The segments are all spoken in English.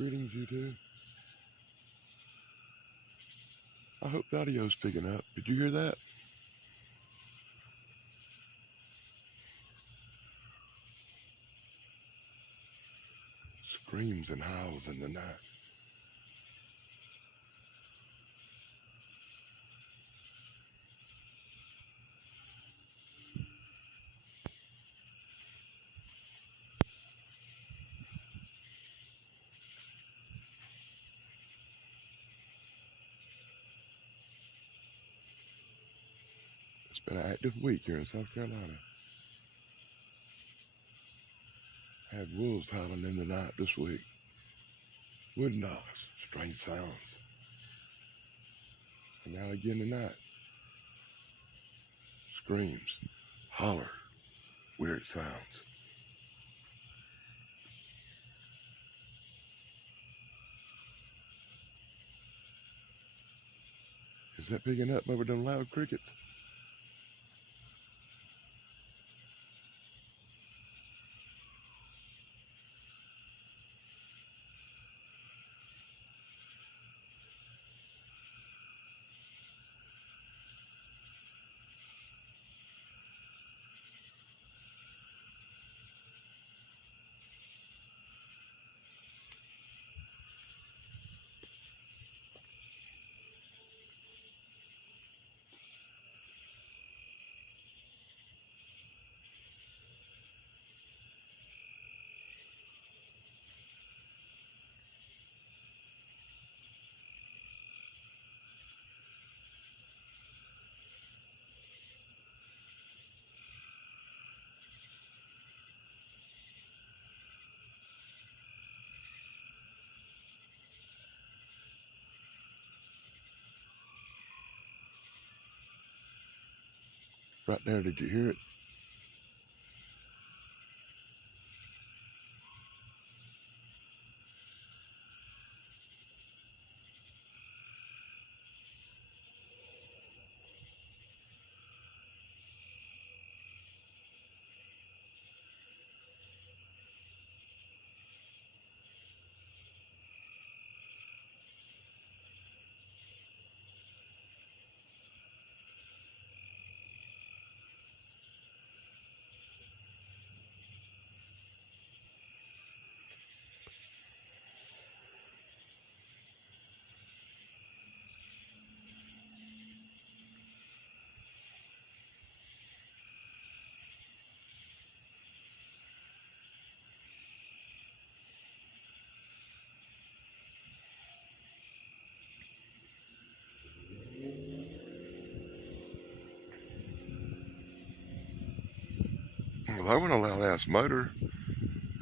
Greetings, YouTube. I hope the audio's picking up. Did you hear that? Screams and howls in the night. It's been an active week here in South Carolina. Had wolves howling in the night this week. Wood knocks, strange sounds. And now again tonight. Screams, holler, weird sounds. Is that picking up over them loud crickets? Right there, did you hear it? Well, I went a loud-ass motor,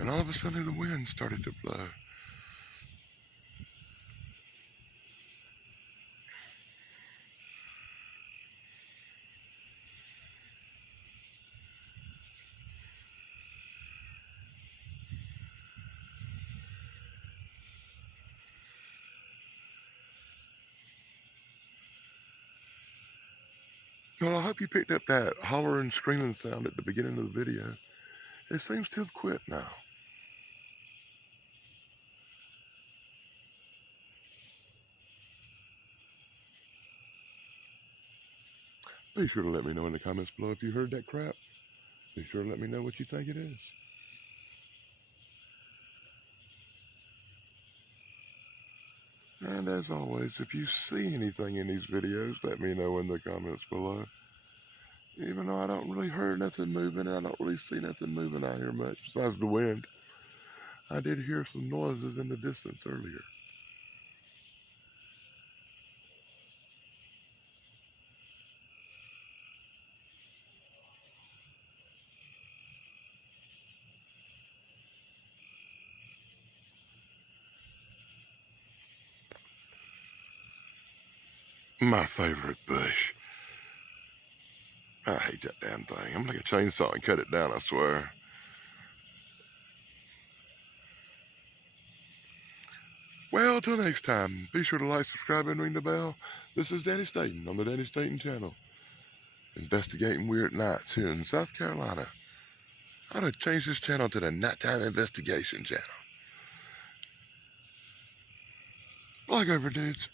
and all of a sudden the wind started to blow. Well, I hope you picked up that hollering, screaming sound at the beginning of the video. It seems to have quit now. Be sure to let me know in the comments below if you heard that crap. Be sure to let me know what you think it is. And as always, if you see anything in these videos, let me know in the comments below. Even though I don't really hear nothing moving, and I don't really see nothing moving out here much besides the wind, I did hear some noises in the distance earlier. My favorite bush. I hate that damn thing. I'm gonna take a chainsaw and cut it down, I swear. Well, till next time, be sure to like, subscribe, and ring the bell. This is Danny Staten on the Danny Staten channel. Investigating weird nights here in South Carolina. I ought to change this channel to the Nighttime Investigation channel. Like over, dudes.